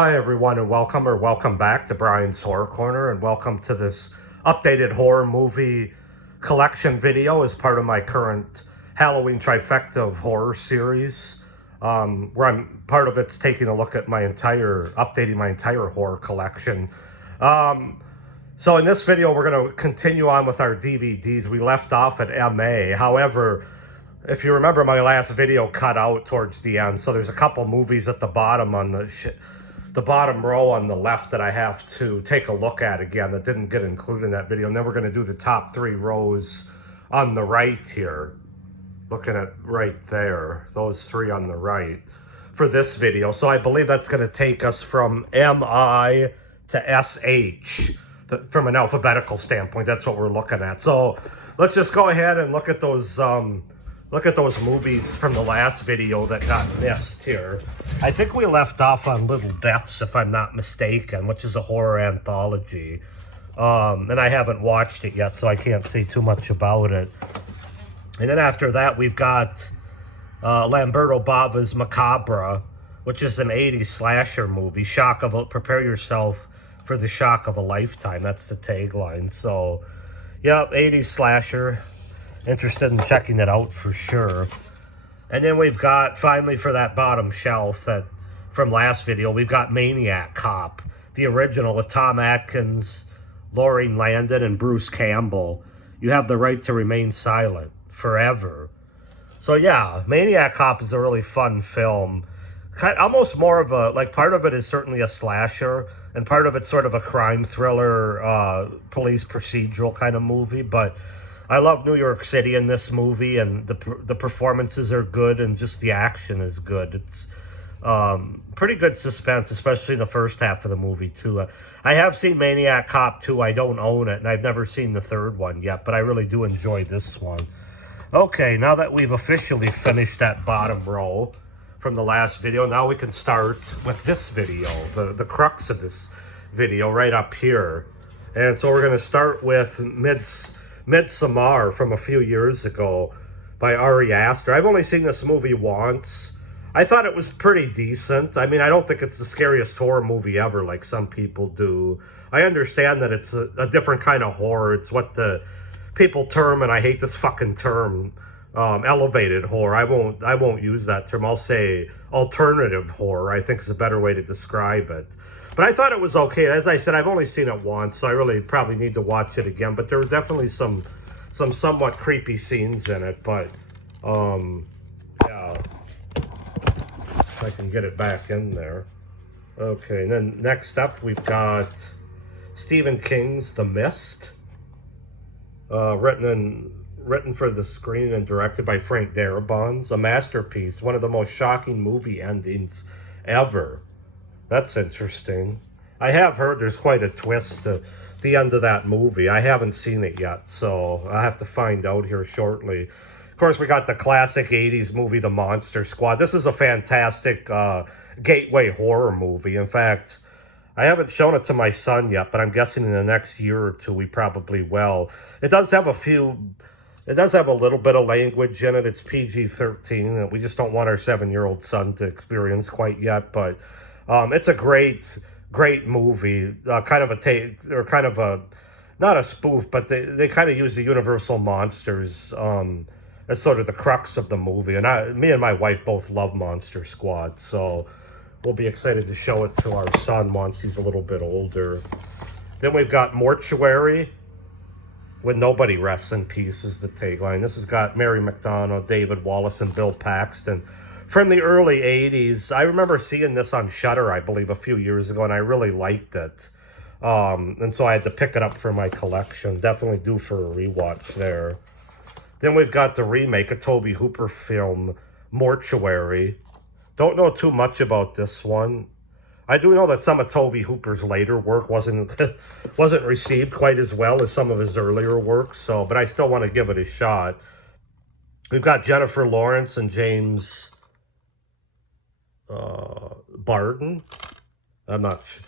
Hi everyone and welcome back to Brian's Horror Corner, and welcome to this updated horror movie collection video as part of my current Halloween trifecta of horror series, where part of it's taking a look at updating my entire horror collection. So in this video we're going to continue on with our DVDs. We left off at MA. However, if you remember, my last video cut out towards the end, so there's a couple movies at the bottom on the bottom row on the left that I have to take a look at again that didn't get included in that video. And then we're going to do the top 3 rows on the right here, looking at right there, those 3 on the right for this video. So I believe that's going to take us from MI to SH from an alphabetical standpoint. That's what we're looking at. So let's just go ahead and look at those movies from the last video that got missed here. I think we left off on Little Deaths, if I'm not mistaken, which is a horror anthology. And I haven't watched it yet, so I can't say too much about it. And then after that, we've got Lamberto Bava's Macabre, which is an 80s slasher movie. Prepare yourself for the shock of a lifetime. That's the tagline. So, yep, 80s slasher. Interested in checking it out for sure. And then we've got, finally, for that bottom shelf that from last video, we've got Maniac Cop, the original with Tom Atkins, Lauren Landon, and Bruce Campbell. You have the right to remain silent forever. So yeah, Maniac Cop is a really fun film. Almost more of a, like, part of it is certainly a slasher, and part of it's sort of a crime thriller, police procedural kind of movie, but I love New York City in this movie, and the performances are good, and just the action is good. It's pretty good suspense, especially the first half of the movie, too. I have seen Maniac Cop 2. I don't own it, and I've never seen the third one yet, but I really do enjoy this one. Okay, now that we've officially finished that bottom row from the last video, now we can start with this video, the crux of this video right up here. And so we're going to start with Midsommar from a few years ago by Ari Aster. I've only seen this movie once. I thought it was pretty decent. I mean, I don't think it's the scariest horror movie ever like some people do. I understand that it's a different kind of horror. It's what the people term, and I hate this fucking term, elevated horror. I won't use that term. I'll say alternative horror, I think, is a better way to describe it. But I thought it was okay. As I said, I've only seen it once, so I really probably need to watch it again. But there were definitely some somewhat creepy scenes in it. But, yeah. If I can get it back in there. Okay, and then next up, we've got Stephen King's The Mist. Written for the screen and directed by Frank Darabont. A masterpiece. One of the most shocking movie endings ever. That's interesting. I have heard there's quite a twist to the end of that movie. I haven't seen it yet, so I'll have to find out here shortly. Of course, we got the classic 80s movie, The Monster Squad. This is a fantastic gateway horror movie. In fact, I haven't shown it to my son yet, but I'm guessing in the next year or two we probably will. It does have a little bit of language in it. It's PG-13, and we just don't want our 7-year-old son to experience quite yet, but it's a great movie, kind of not a spoof, but they kind of use the Universal monsters as sort of the crux of the movie. And me and my wife both love Monster Squad, so we'll be excited to show it to our son once he's a little bit older. Then we've got Mortuary, When Nobody Rests in Peace is the tagline. This has got Mary McDonough, David Wallace, and Bill Paxton. From the early 80s, I remember seeing this on Shudder, I believe, a few years ago, and I really liked it. And so I had to pick it up for my collection. Definitely due for a rewatch there. Then we've got the remake, a Tobe Hooper film, Mortuary. Don't know too much about this one. I do know that some of Tobe Hooper's later work wasn't received quite as well as some of his earlier work, but I still want to give it a shot. We've got Jennifer Lawrence and James Barton. I'm not sure.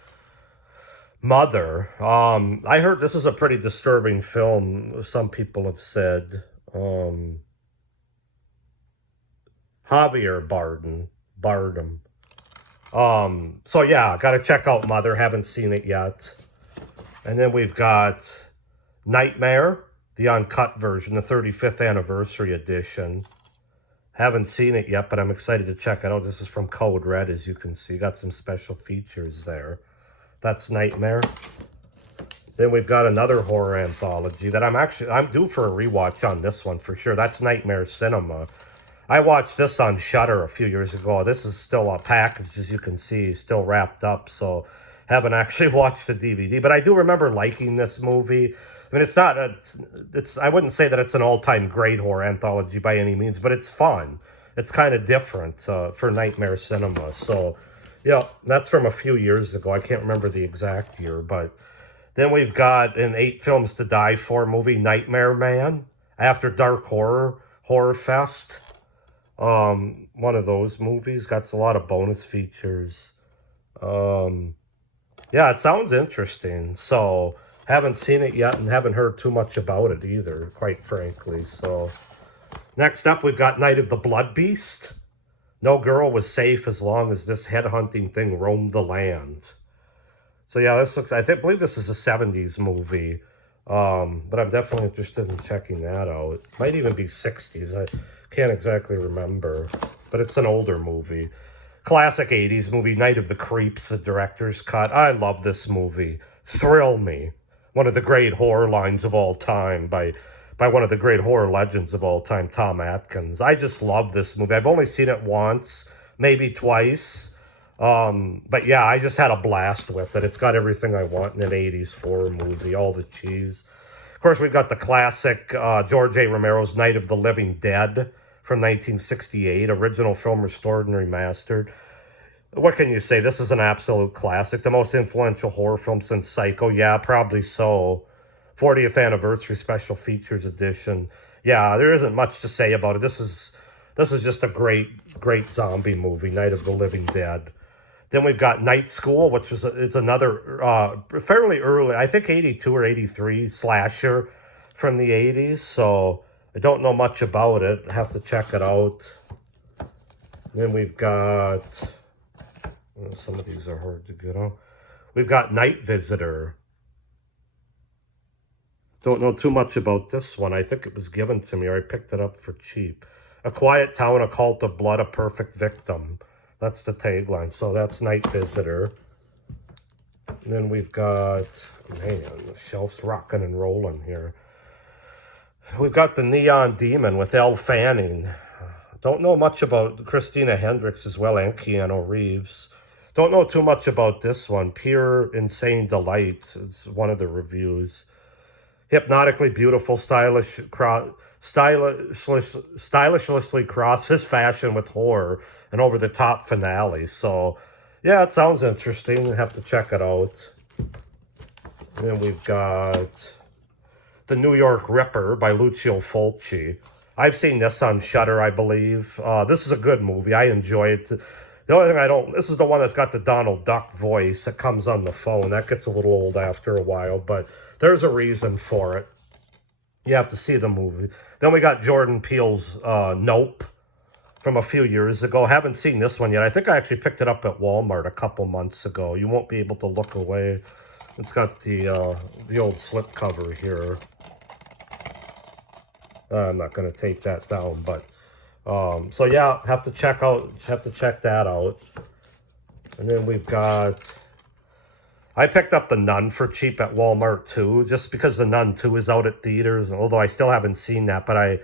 Mother. I heard this is a pretty disturbing film, some people have said. Javier Bardem. So yeah, got to check out Mother. Haven't seen it yet. And then we've got Nightmare, the uncut version, the 35th anniversary edition. Haven't seen it yet, but I'm excited to check it out. This is from Code Red, as you can see. Got some special features there. That's Nightmare. Then we've got another horror anthology that I'm due for a rewatch on this one for sure. That's Nightmare Cinema. I watched this on Shudder a few years ago. This is still a package, as you can see, still wrapped up. So haven't actually watched the DVD, but I do remember liking this movie. I mean, I wouldn't say that it's an all-time great horror anthology by any means, but it's fun. It's kind of different for Nightmare Cinema. So, yeah, that's from a few years ago. I can't remember the exact year, but then we've got an 8 Films to Die For movie, Nightmare Man, After Dark Horror Fest. One of those movies. Got a lot of bonus features. Yeah, it sounds interesting. So, haven't seen it yet and haven't heard too much about it either, quite frankly. So, next up, we've got Night of the Blood Beast. No girl was safe as long as this headhunting thing roamed the land. So yeah, believe this is a 70s movie. But I'm definitely interested in checking that out. It might even be 60s. I can't exactly remember. But it's an older movie. Classic 80s movie, Night of the Creeps, the director's cut. I love this movie. Thrill Me. One of the great horror lines of all time by one of the great horror legends of all time, Tom Atkins. I just love this movie. I've only seen it once, maybe twice. But yeah, I just had a blast with it. It's got everything I want in an 80s horror movie, all the cheese. Of course, we've got the classic George A. Romero's Night of the Living Dead from 1968, original film restored and remastered. What can you say? This is an absolute classic. The most influential horror film since Psycho. Yeah, probably so. 40th anniversary special features edition. Yeah, there isn't much to say about it. This is just a great zombie movie, Night of the Living Dead. Then we've got Night School, which it's another fairly early, I think 82 or 83 slasher from the 80s. So I don't know much about it. I have to check it out. Then we've got, some of these are hard to get on. We've got Night Visitor. Don't know too much about this one. I think it was given to me or I picked it up for cheap. A Quiet Town, A Cult of Blood, A Perfect Victim. That's the tagline. So that's Night Visitor. And then we've got, man, the shelf's rocking and rolling here. We've got The Neon Demon with Elle Fanning. Don't know much about Christina Hendricks as well, and Keanu Reeves. Don't know too much about this one. Pure Insane Delight is one of the reviews. Hypnotically beautiful, stylishly crosses fashion with horror, an over-the-top finale. So, yeah, it sounds interesting. I have to check it out. And then we've got The New York Ripper by Lucio Fulci. I've seen this on Shudder, I believe. This is a good movie. I enjoy it. The only thing this is the one that's got the Donald Duck voice that comes on the phone. That gets a little old after a while, but there's a reason for it. You have to see the movie. Then we got Jordan Peele's Nope from a few years ago. Haven't seen this one yet. I think I actually picked it up at Walmart a couple months ago. You won't be able to look away. It's got the old slipcover here. I'm not going to take that down, but so yeah, have to check that out. And then we've got, I picked up The Nun for cheap at Walmart too, just because The Nun 2 is out at theaters, although I still haven't seen that, but I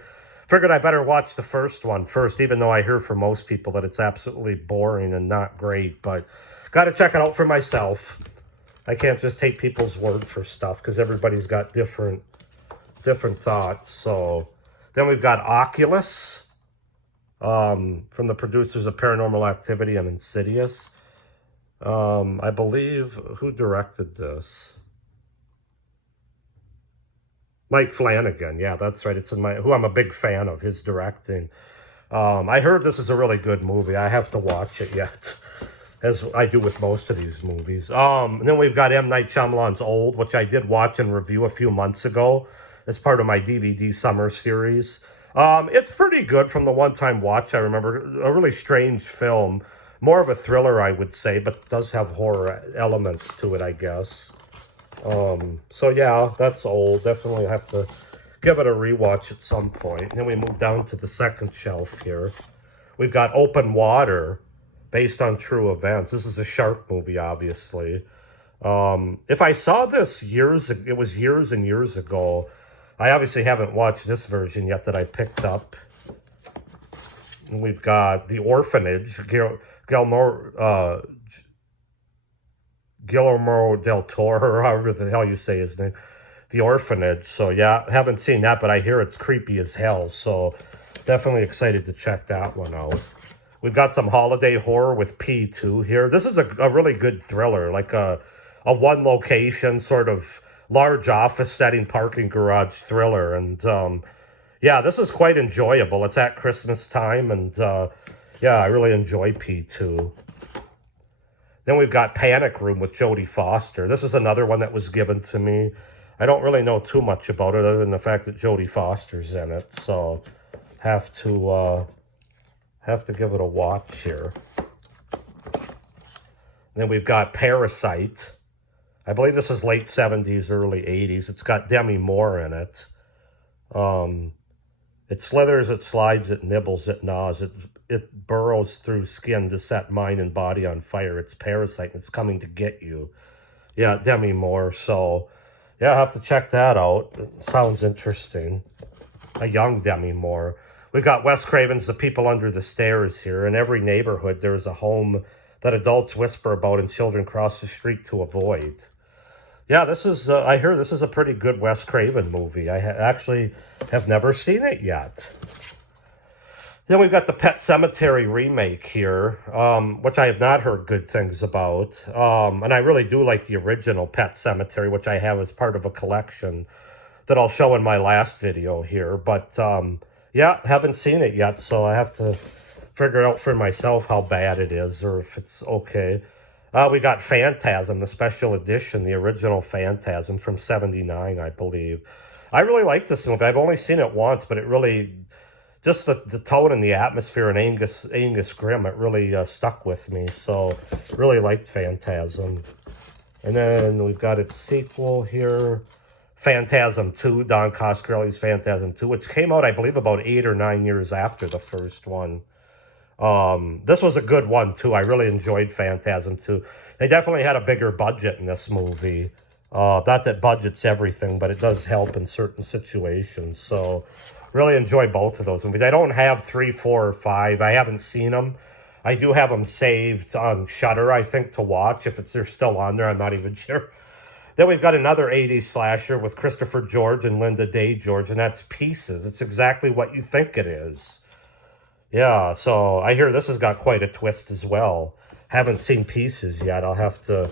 figured I better watch the first one first, even though I hear from most people that it's absolutely boring and not great, but got to check it out for myself. I can't just take people's word for stuff because everybody's got different thoughts. So then we've got Oculus from the producers of Paranormal Activity and Insidious. I believe, who directed this? Mike Flanagan. Yeah, that's right. It's who I'm a big fan of, his directing. I heard this is a really good movie. I have to watch it yet, as I do with most of these movies. And then we've got M. Night Shyamalan's Old, which I did watch and review a few months ago as part of my DVD summer series. It's pretty good from the one-time watch. I remember a really strange film. More of a thriller, I would say, but does have horror elements to it, I guess. So yeah, that's old. Definitely have to give it a rewatch at some point. Then we move down to the second shelf here. We've got Open Water, based on true events. This is a shark movie, obviously. If I saw this it was years and years ago. I obviously haven't watched this version yet that I picked up. And we've got The Orphanage, Guillermo del Toro, or however the hell you say his name. The Orphanage. So yeah, haven't seen that, but I hear it's creepy as hell. So definitely excited to check that one out. We've got some holiday horror with P2 here. This is a really good thriller, like a one location sort of large office setting parking garage thriller. And yeah, this is quite enjoyable. It's at Christmas time, and yeah, I really enjoy P2. Then we've got Panic Room with Jodie Foster. This is another one that was given to me. I don't really know too much about it other than the fact that Jodie Foster's in it, so have to give it a watch here. Then we've got Parasite. I believe this is late 70s, early 80s. It's got Demi Moore in it. It slithers, it slides, it nibbles, it gnaws, it burrows through skin to set mind and body on fire. It's Parasite, and it's coming to get you. Yeah, Demi Moore. So, yeah, I'll have to check that out. It sounds interesting. A young Demi Moore. We've got Wes Craven's The People Under the Stairs here. In every neighborhood, there's a home that adults whisper about and children cross the street to avoid. Yeah, this is, I hear this is a pretty good Wes Craven movie. I actually have never seen it yet. Then we've got the Pet Sematary remake here, which I have not heard good things about. And I really do like the original Pet Sematary, which I have as part of a collection that I'll show in my last video here. But yeah, haven't seen it yet, so I have to figure out for myself how bad it is or if it's okay. We got Phantasm, the special edition, the original Phantasm from '79, I believe. I really like this movie. I've only seen it once, but it really, just the tone and the atmosphere and Angus Grimm, it really stuck with me. So really liked Phantasm. And then we've got its sequel here, Phantasm 2, Don Coscarelli's Phantasm 2, which came out, I believe, about 8 or 9 years after the first one. This was a good one, too. I really enjoyed Phantasm 2. They definitely had a bigger budget in this movie. Not that budget's everything, but it does help in certain situations. So, really enjoy both of those movies. I don't have 3, 4, or 5. I haven't seen them. I do have them saved on Shudder, I think, to watch. If they're still on there, I'm not even sure. Then we've got another 80s slasher with Christopher George and Linda Day George, and that's Pieces. It's exactly what you think it is. Yeah, so I hear this has got quite a twist as well. Haven't seen Pieces yet. I'll have to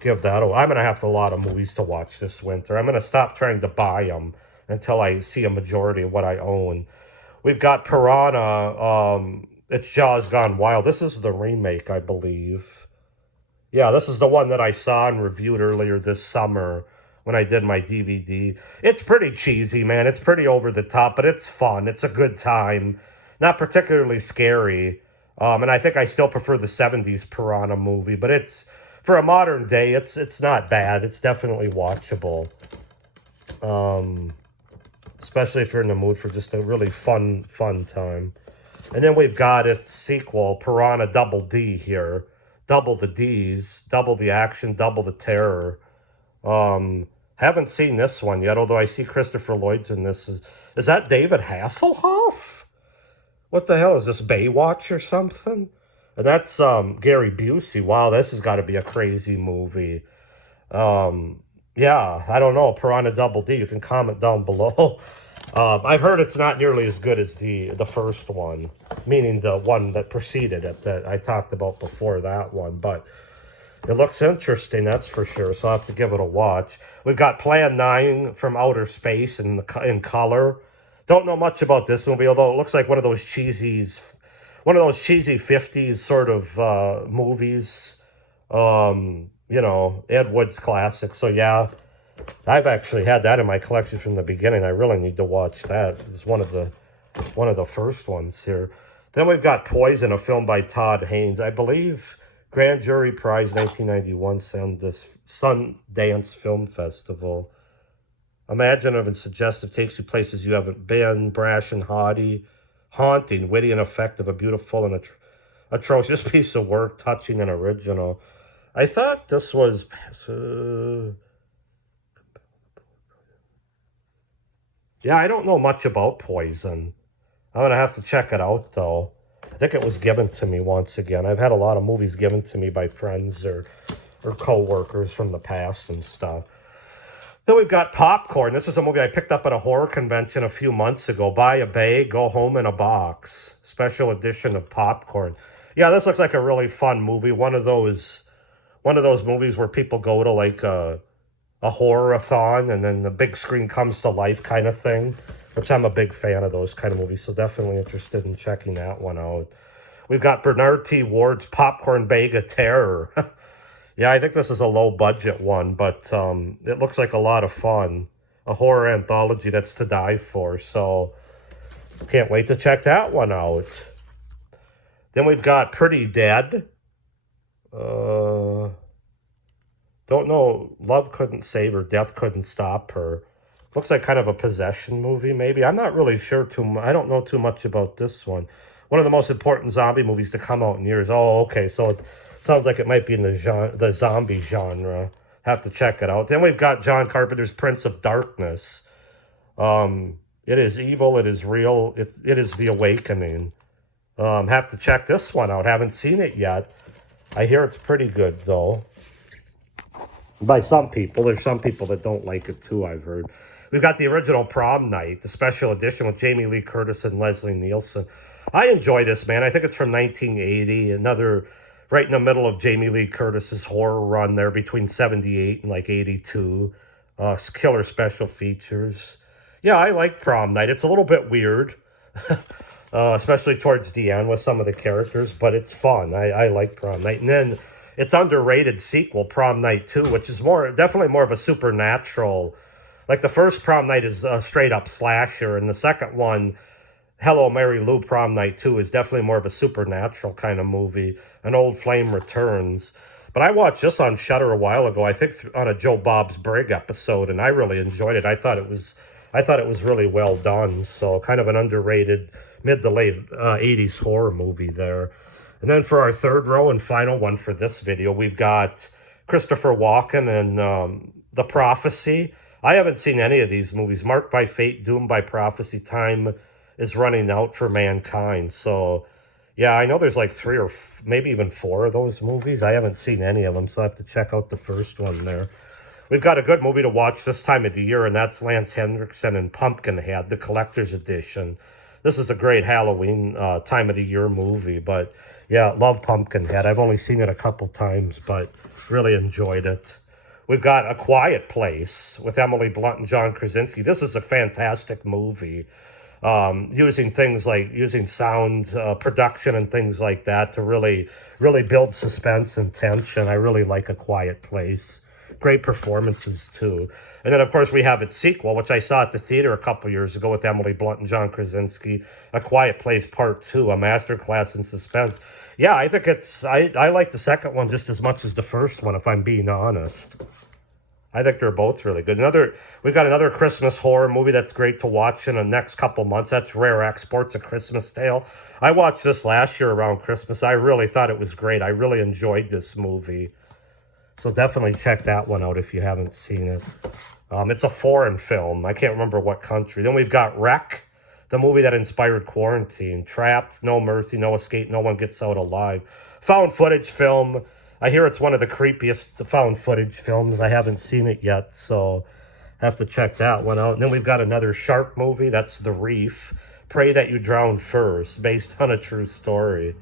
give that a... I'm going to have a lot of movies to watch this winter. I'm going to stop trying to buy them until I see a majority of what I own. We've got Piranha. It's Jaws Gone Wild. This is the remake, I believe. Yeah, this is the one that I saw and reviewed earlier this summer when I did my DVD. It's pretty cheesy, man. It's pretty over the top, but it's fun. It's a good time. Not particularly scary. And I think I still prefer the 70s Piranha movie, but it's, for a modern day, it's not bad. It's definitely watchable. Especially if you're in the mood for just a really fun time. And then we've got its sequel, Piranha Double D here. Double the D's, double the action, double the terror. Haven't seen this one yet, although I see Christopher Lloyd's in this. Is that David Hasselhoff? What the hell is this, Baywatch or something? And that's Gary Busey. Wow, this has got to be a crazy movie. Yeah, I don't know. Piranha Double D. You can comment down below. I've heard it's not nearly as good as the first one, meaning the one that preceded it that I talked about before that one. But it looks interesting, that's for sure. So I'll have to give it a watch. We've got Plan 9 from Outer Space in color. Don't know much about this movie, although it looks like one of those cheesy 50s sort of movies. You know, Ed Wood's classic. So yeah, I've actually had that in my collection from the beginning. I really need to watch that. It's one of the first ones here. Then we've got Poison, a film by Todd Haynes. I believe Grand Jury Prize 1991 Sundance Film Festival. Imaginative and suggestive, takes you places you haven't been, brash and haughty, haunting, witty and effective, a beautiful and atrocious piece of work, touching and original. I thought this was... yeah, I don't know much about Poison. I'm going to have to check it out, though. I think it was given to me once again. I've had a lot of movies given to me by friends or co-workers from the past and stuff. Then we've got Popcorn. This is a movie I picked up at a horror convention a few months ago. Buy a bag, go home in a box. Special edition of Popcorn. Yeah, this looks like a really fun movie. One of those movies where people go to like a horror-a-thon and then the big screen comes to life kind of thing, which I'm a big fan of those kind of movies, so definitely interested in checking that one out. We've got Bernard T. Ward's Popcorn Bag of Terror. Yeah, I think this is a low-budget one, but it looks like a lot of fun. A horror anthology that's to die for, so can't wait to check that one out. Then we've got Pretty Dead. Don't know, Love Couldn't Save Her, Death Couldn't Stop Her. Looks like kind of a possession movie, maybe. I'm not really sure I don't know too much about this one. One of the most important zombie movies to come out in years. Oh, okay, so it sounds like it might be in the zombie genre. Have to check it out. Then we've got John Carpenter's Prince of Darkness. It is evil, it is real, it is the awakening. Have to check this one out. Haven't seen it yet. I hear it's pretty good, though. By some people. There's some people that don't like it, too, I've heard. We've got the original Prom Night, the special edition with Jamie Lee Curtis and Leslie Nielsen. I enjoy this, man. I think it's from 1980. Another, right in the middle of Jamie Lee Curtis's horror run there between 78 and like 82. Killer special features. Yeah, I like Prom Night. It's a little bit weird, especially towards the end with some of the characters, but it's fun. I like Prom Night. And then its underrated sequel, Prom Night 2, which is definitely more of a supernatural. Like the first Prom Night is a straight up slasher, and the second one, Hello Mary Lou Prom Night 2, is definitely more of a supernatural kind of movie. An old flame returns. But I watched this on Shudder a while ago, I think on a Joe Bob's Brig episode, and I really enjoyed it. I thought it was really well done. So kind of an underrated mid to late 80s horror movie there. And then for our third row and final one for this video, we've got Christopher Walken and The Prophecy. I haven't seen any of these movies. Marked by Fate, Doomed by Prophecy, time is running out for mankind. So, yeah, I know there's like 3 or maybe even 4 of those movies. I haven't seen any of them, so I have to check out the first one there. We've got a good movie to watch this time of the year, and that's Lance Henriksen and Pumpkinhead, the collector's edition. This is a great Halloween time of the year movie, but yeah, love Pumpkinhead. I've only seen it a couple times, but really enjoyed it. We've got A Quiet Place with Emily Blunt and John Krasinski. This is a fantastic movie. Using sound production and things like that to really build suspense and tension. I really like A Quiet Place. Great performances, too. And then, of course, we have its sequel, which I saw at the theater a couple years ago with Emily Blunt and John Krasinski, A Quiet Place Part 2, a masterclass in suspense. Yeah, I think I like the second one just as much as the first one, if I'm being honest. I think they're both really good. We've got another Christmas horror movie that's great to watch in the next couple months. That's Rare Exports, A Christmas Tale. I watched this last year around Christmas. I really thought it was great. I really enjoyed this movie. So definitely check that one out if you haven't seen it. It's a foreign film. I can't remember what country. Then we've got Wreck, the movie that inspired Quarantine. Trapped, No Mercy, No Escape, No One Gets Out Alive. Found footage film. I hear it's one of the creepiest found footage films. I haven't seen it yet, so have to check that one out. And then we've got another shark movie. That's The Reef. Pray That You Drown First, based on a true story.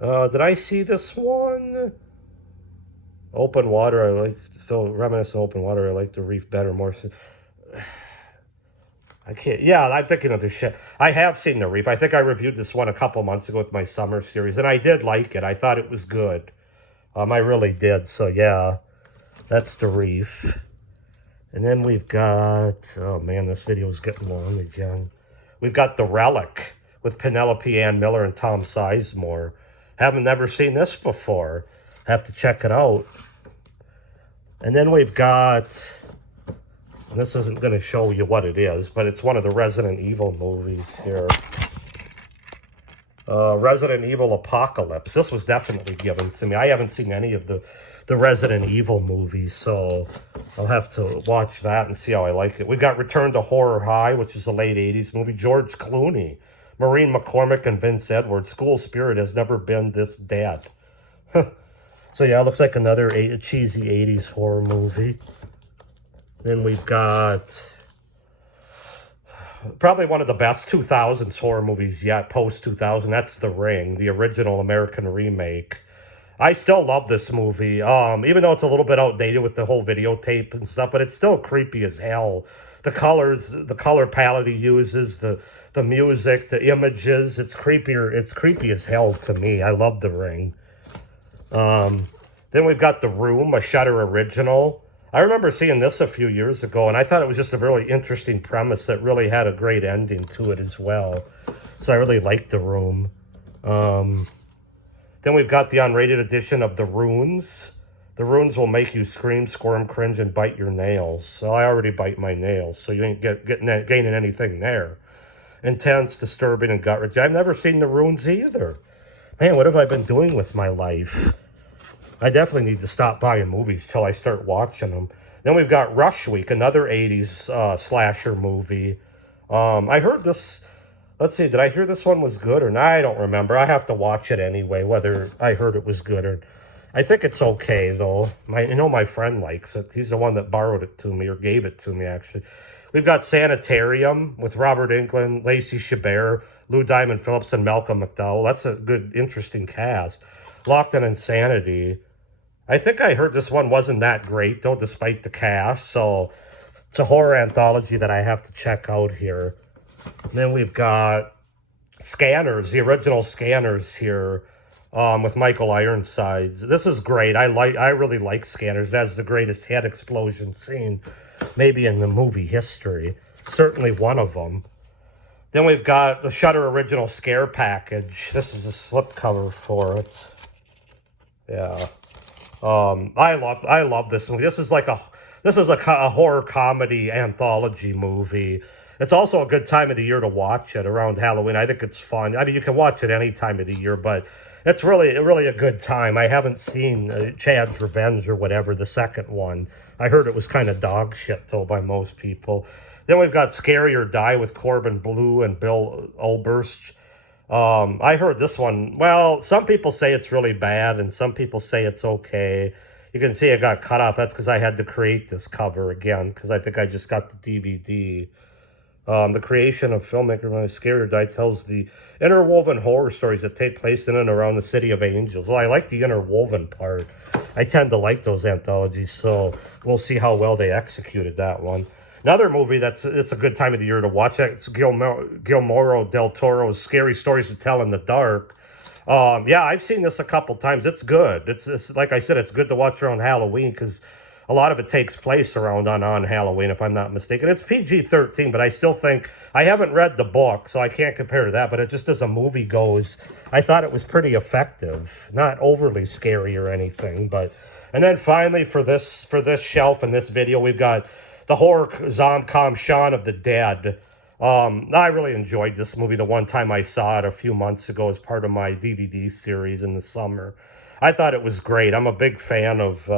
Did I see this one? Open Water, reminiscent of Open Water, I like The Reef better, more. I can't, yeah, I'm thinking of this shit. I have seen The Reef. I think I reviewed this one a couple months ago with my summer series, and I did like it. I thought it was good. I really did, so yeah, that's The Reef. And then we've got, oh man, this video is getting long again. We've got The Relic with Penelope Ann Miller and Tom Sizemore. Haven't never seen this before. Have to check it out. And then we've got, and this isn't going to show you what it is, but it's one of the Resident Evil movies here. Resident Evil Apocalypse. This was definitely given to me. I haven't seen any of the Resident Evil movies, so I'll have to watch that and see how I like it. We've got Return to Horror High, which is a late 80s movie. George Clooney, Maureen McCormick, and Vince Edwards. School Spirit has never been this dead. So yeah, it looks like another cheesy 80s horror movie. Then we've got probably one of the best 2000s horror movies yet, post-2000. That's The Ring, the original American remake. I still love this movie, even though it's a little bit outdated with the whole videotape and stuff, but it's still creepy as hell. The colors, the color palette he uses, the music, the images, it's creepier. It's creepy as hell to me. I love The Ring. Then we've got The Room, a Shudder original. I remember seeing this a few years ago, and I thought it was just a really interesting premise that really had a great ending to it as well. So I really liked The Room. Then we've got the unrated edition of The Runes. The Runes will make you scream, squirm, cringe, and bite your nails. So I already bite my nails, so you ain't gaining anything there. Intense, disturbing, and gut-wrenching. I've never seen The Runes either. Man, what have I been doing with my life? I definitely need to stop buying movies till I start watching them. Then we've got Rush Week, another 80s slasher movie. I heard this... Let's see, did I hear this one was good or not? I don't remember. I have to watch it anyway, whether I heard it was good or... I think it's okay, though. I know my friend likes it. He's the one that borrowed it to me, or gave it to me, actually. We've got Sanitarium with Robert Englund, Lacey Chabert, Lou Diamond Phillips, and Malcolm McDowell. That's a good, interesting cast. Locked in Insanity. I think I heard this one wasn't that great, though, despite the cast. So it's a horror anthology that I have to check out here. And then we've got Scanners, the original Scanners here, with Michael Ironside. This is great. I really like Scanners. That's the greatest head explosion scene, maybe in the movie history. Certainly one of them. Then we've got the Shudder original Scare Package. This is a slipcover for it. Yeah. I love this movie. This is a horror comedy anthology movie. It's also a good time of the year to watch it around Halloween. I think it's fun. I mean, you can watch it any time of the year, but it's really a good time. I haven't seen Chad's Revenge or whatever, the second one. I heard it was kind of dog shit, though, by most people. Then we've got Scary or Die with Corbin Bleu and Bill Oberst. I heard this one. Well, some people say it's really bad, and some people say it's okay. You can see it got cut off. That's because I had to create this cover again, because I think I just got the DVD. The creation of filmmaker Scary or Die tells the interwoven horror stories that take place in and around the City of Angels. Well, I like the interwoven part. I tend to like those anthologies, so we'll see how well they executed that one. Another movie it's a good time of the year to watch. It's Guillermo del Toro's Scary Stories to Tell in the Dark. Yeah, I've seen this a couple times. It's good. It's like I said, it's good to watch around Halloween because a lot of it takes place around on Halloween, if I'm not mistaken. It's PG-13, but I still think, I haven't read the book, so I can't compare to that, but it just as a movie goes, I thought it was pretty effective. Not overly scary or anything, but... And then finally, for this shelf and this video, we've got the horror Zomcom Shaun of the Dead. I really enjoyed this movie the one time I saw it a few months ago as part of my DVD series in the summer. I thought it was great. I'm a big fan of...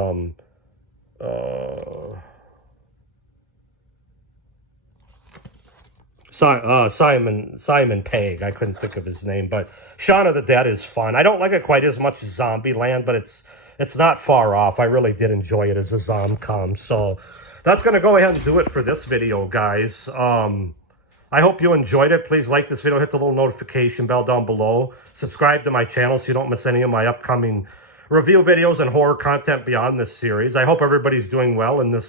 Simon Pegg. I couldn't think of his name, but Shaun of the Dead is fun. I don't like it quite as much as Zombieland, but it's not far off. I really did enjoy it as a Zomcom. So that's going to go ahead and do it for this video, guys. I hope you enjoyed it. Please like this video, hit the little notification bell down below. Subscribe to my channel so you don't miss any of my upcoming review videos and horror content beyond this series. I hope everybody's doing well in the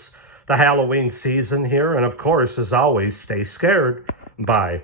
Halloween season here. And of course, as always, stay scared. Bye.